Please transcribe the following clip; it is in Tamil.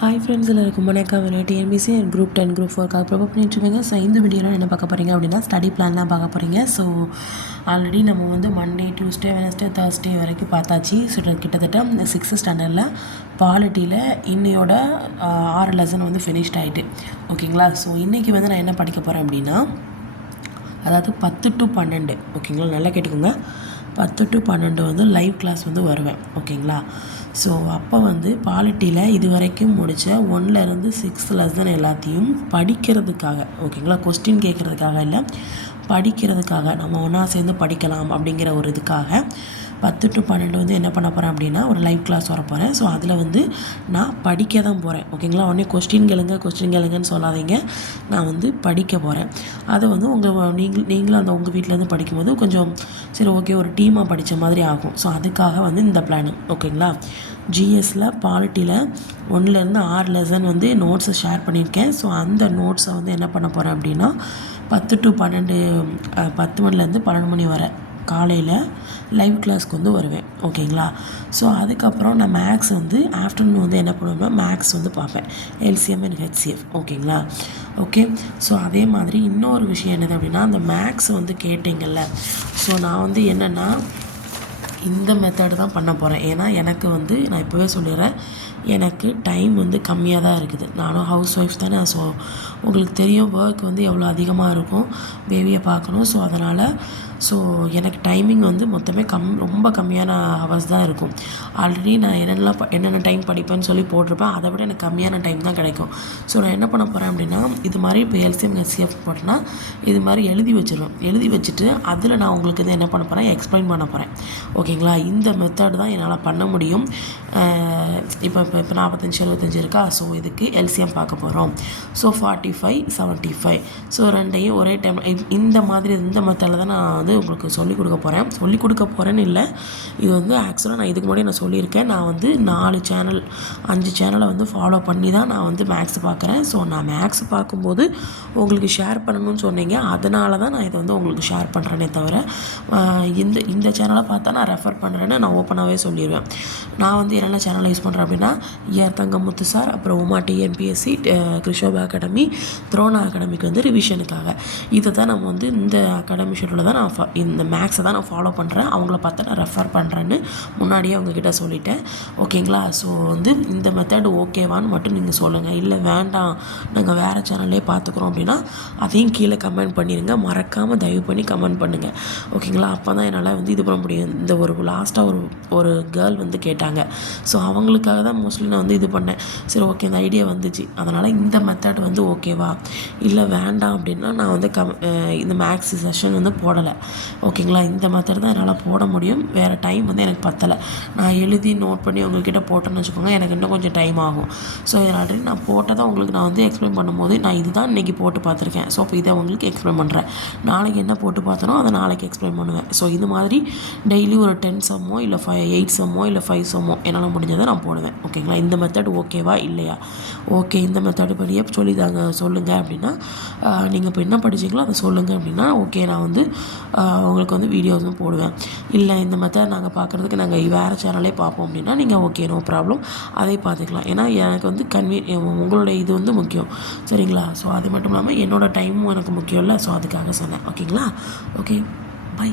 ஹாய் ஃப்ரெண்ட்ஸ் எல்லாருக்கும் வணக்கம். வேணும் டிஎன்பிசி குரூப் டென் குரூப் ஃபோர்க்காக ப்ரிப்பேர் பண்ணிட்டுருக்கீங்க ஸோ இந்த வீடியோவில் என்ன பார்க்க போகிறீங்க அப்படின்னா ஸ்டடி பிளான்லாம் பார்க்க போகிறீங்க ஸோ ஆல்ரெடி நம்ம வந்து மண்டே டியூஸ்டே வெனஸ்டே தேர்ஸ்டே வரைக்கும் பார்த்தாச்சு. ஸோ கிட்டத்தட்ட சிக்ஸ்த்து ஸ்டாண்டர்டில் பாலிட்டியில் இன்னையோட ஆறு லெசன் வந்து ஃபினிஷ்ட் ஆகிட்டு ஓகேங்களா ஸோ இன்றைக்கி வந்து நான் என்ன படிக்க போகிறேன் அப்படின்னா அதாவது பத்து டு பன்னெண்டு. ஓகேங்களா நல்லா கேட்டுக்கோங்க. பத்து டு பன்னெண்டு வந்து லைவ் கிளாஸ் வந்து வருவேன். ஓகேங்களா ஸோ அப்போ வந்து பாலிட்டியில் இது வரைக்கும் முடித்த ஒன்லேருந்து சிக்ஸ் லெசன் எல்லாத்தையும் படிக்கிறதுக்காக ஓகேங்களா கொஸ்டின் கேட்குறதுக்காக இல்லை படிக்கிறதுக்காக நம்ம ஒன்றா சேர்ந்து படிக்கலாம் அப்படிங்கிற ஒரு இதுக்காக பத்து டு பன்னெண்டு வந்து என்ன பண்ண போகிறேன் அப்படின்னா ஒரு லைவ் கிளாஸ் வர போகிறேன் ஸோ அதில் வந்து நான் படிக்க தான் போகிறேன் ஓகேங்களா உடனே கொஸ்டின் கேளுங்க கொஸ்டின் கேளுங்கன்னு சொல்லாதீங்க. நான் வந்து படிக்க போகிறேன் அதை வந்து உங்கள் நீங்கள் நீங்களும் அந்த உங்கள் வீட்டிலேருந்து படிக்கும்போது கொஞ்சம் சரி ஓகே ஒரு டீமாக படித்த மாதிரி ஆகும். ஸோ அதுக்காக வந்து இந்த பிளானு ஓகேங்களா ஜிஎஸ்சில் பாலிட்டியில் ஒன்றுலேருந்து ஆறு லெசன் வந்து நோட்ஸை ஷேர் பண்ணியிருக்கேன். ஸோ அந்த நோட்ஸை வந்து என்ன பண்ண போகிறேன் அப்படின்னா பத்து டு பன்னெண்டு பத்து மணிலேருந்து பன்னெண்டு மணி வரை காலையில் லைவ் கிளாஸ்க்கு வந்து வருவேன். ஓகேங்களா ஸோ அதுக்கப்புறம் நான் மேக்ஸ் வந்து ஆஃப்டர்நூன் வந்து என்ன பண்ணுவேன்னா மேக்ஸ் வந்து பார்ப்பேன். எல்சிஎம் அண்ட் ஹெச்சிஎஃப் ஓகேங்களா ஓகே ஸோ அதே மாதிரி இன்னொரு விஷயம் என்னது அப்படின்னா அந்த மேக்ஸ் வந்து கேட்டிங்கல்ல. ஸோ நான் வந்து என்னென்னா இந்த மெத்தடு தான் பண்ண போகிறேன் ஏன்னா எனக்கு வந்து நான் இப்போவே சொல்லிடுறேன். எனக்கு டைம் வந்து கம்மியாக தான் இருக்குது. நானும் ஹவுஸ் ஒய்ஃப் தானே ஸோ உங்களுக்கு தெரியும் ஒர்க் வந்து எவ்வளோ அதிகமாக இருக்கும். பேபியை பார்க்கணும். ஸோ அதனால் ஸோ எனக்கு டைமிங் வந்து மொத்தமே கம் ரொம்ப கம்மியான ஹவர்ஸ் தான் இருக்கும். ஆல்ரெடி நான் என்னென்னலாம் என்னென்ன டைம் படிப்பேன்னு சொல்லி போட்டிருப்பேன். அதை விட எனக்கு கம்மியான டைம் தான் கிடைக்கும். ஸோ நான் என்ன பண்ண போகிறேன் அப்படின்னா இது மாதிரி இப்போ எல்சிஎம் எஸ்சிஎஃப் போட்டேன்னா இது மாதிரி எழுதி வச்சுருவேன். எழுதி வச்சுட்டு அதில் நான் உங்களுக்கு வந்து என்ன பண்ண போகிறேன் எக்ஸ்பிளைன் பண்ண போகிறேன் ஓகே ஓகேங்களா? இந்த மெத்தட் தான் என்னால் பண்ண முடியும். இப்போ இப்போ இப்போ நாற்பத்தஞ்சு எழுபத்தஞ்சு இருக்கா? ஸோ இதுக்கு எல்சிஎம் பார்க்க போகிறோம் so forty five seventy five so ரெண்டையும் ஒரே டைம் இந்த மாதிரி இந்த மெத்தடில் தான் நான் வந்து உங்களுக்கு சொல்லிக் கொடுக்க போகிறேன் சொல்லிக் கொடுக்க போகிறேன்னு இல்லை. இது வந்து ஆக்சுவலாக நான் இதுக்கு முன்னாடி நான் சொல்லியிருக்கேன். நான் வந்து நாலு சேனல் அஞ்சு சேனலை வந்து ஃபாலோ பண்ணி தான் நான் வந்து மேக்ஸ் பார்க்குறேன். ஸோ நான் மேக்ஸ் பார்க்கும்போது உங்களுக்கு ஷேர் பண்ணணும்னு சொன்னீங்க. அதனால தான் நான் இதை வந்து உங்களுக்கு ஷேர் பண்ணுறேனே தவிர இந்த இந்த சேனலை பார்த்தா நான் ரெஃபர் பண்ணுறேன்னு நான் ஓப்பனாகவே சொல்லிடுவேன் நான் வந்து என்னென்ன சேனலை யூஸ் பண்ணுறேன் அப்படின்னா ஏர் தங்கமுத்து சார் அப்புறம் உமா டிஎன்பிஎஸ்சி கிருஷோபா அகாடமி த்ரோனா அகாடமிக்கு வந்து ரிவிஷனுக்காக இதை தான் நம்ம வந்து இந்த அகாடமி ஷெடியூலில் தான் நான் இந்த மேக்ஸை தான் நான் ஃபாலோ பண்ணுறேன் அவங்கள பார்த்து நான் ரெஃபர் பண்ணுறேன்னு முன்னாடியே அவங்கக்கிட்ட சொல்லிட்டேன். ஓகேங்களா ஸோ வந்து இந்த மெத்தட் ஓகேவான்னு மட்டும் நீங்கள் சொல்லுங்கள் இல்லை வேண்டாம். நாங்கள் வேறு சேனல்லே பார்த்துக்குறோம் அப்படின்னா அதையும் கீழே கமெண்ட் பண்ணிடுங்க மறக்காமல் தயவு பண்ணி கமெண்ட் பண்ணுங்கள் ஓகேங்களா அப்போ தான் என்னால் வந்து இது பண்ண முடியும். இந்த ஒரு ஒரு லாஸ்ட்டாக ஒரு ஒரு கேர்ள் வந்து கேட்டாங்க. ஸோ அவங்களுக்காக தான் மோஸ்ட்லி நான் வந்து இது பண்ணேன். சரி ஓகே இந்த ஐடியா வந்துச்சு. அதனால் இந்த மெத்தட் வந்து ஓகேவா இல்லை வேண்டாம் அப்படின்னா நான் வந்து கம் இந்த மேக்ஸ் செஷன் வந்து போடலை. ஓகேங்களா இந்த மெத்தட் தான் என்னால் போட முடியும். வேறு டைம் வந்து எனக்கு பத்தலை. நான் எழுதி நோட் பண்ணி உங்கள்கிட்ட போட்டேன்னு வச்சுக்கோங்க எனக்கு இன்னும் கொஞ்சம் டைம் ஆகும். ஸோ இதில் ஆல்ரெடி நான் போட்டதை உங்களுக்கு நான் வந்து எக்ஸ்பிளைன் பண்ணும்போது நான் இதுதான் இன்றைக்கி போட்டு பார்த்துருக்கேன். ஸோ இப்போ இதை உங்களுக்கு எக்ஸ்பிளைன் பண்ணுறேன் நாளைக்கு என்ன போட்டு பார்த்தனோ அதை நாளைக்கு எக்ஸ்பிளைன் பண்ணுவேன். ஸோ இது மாதிரி டெய்லி ஒரு டென் சம்மோ இல்லை ஃபைவ் எயிட் சம்மோ இல்லை ஃபைவ் சம்மோ என்னால் முடிஞ்சதை நான் போடுவேன். ஓகேங்களா இந்த மெத்தட் ஓகேவா இல்லையா? ஓகே இந்த மெத்தடு படியே சொல்லிதாங்க சொல்லுங்கள் அப்படின்னா நீங்கள் இப்போ என்ன படிச்சிங்களோ அதை சொல்லுங்கள் அப்படின்னா ஓகே நான் வந்து உங்களுக்கு வந்து வீடியோஸும் போடுவேன். இல்லை இந்த மெத்தட் நாங்கள் பார்க்குறதுக்கு நாங்கள் வேறு சேனலே பார்ப்போம் அப்படின்னா நீங்கள் ஓகே நோ ப்ராப்ளம் அதை பார்த்துக்கலாம். ஏன்னா எனக்கு வந்து கன்வீ உங்களோட இது வந்து முக்கியம். சரிங்களா? ஸோ அது மட்டும் இல்லாமல் என்னோடய டைமும் எனக்கு முக்கியம் இல்லை. ஸோ அதுக்காக சொன்னேன். ஓகேங்களா ஓகே பை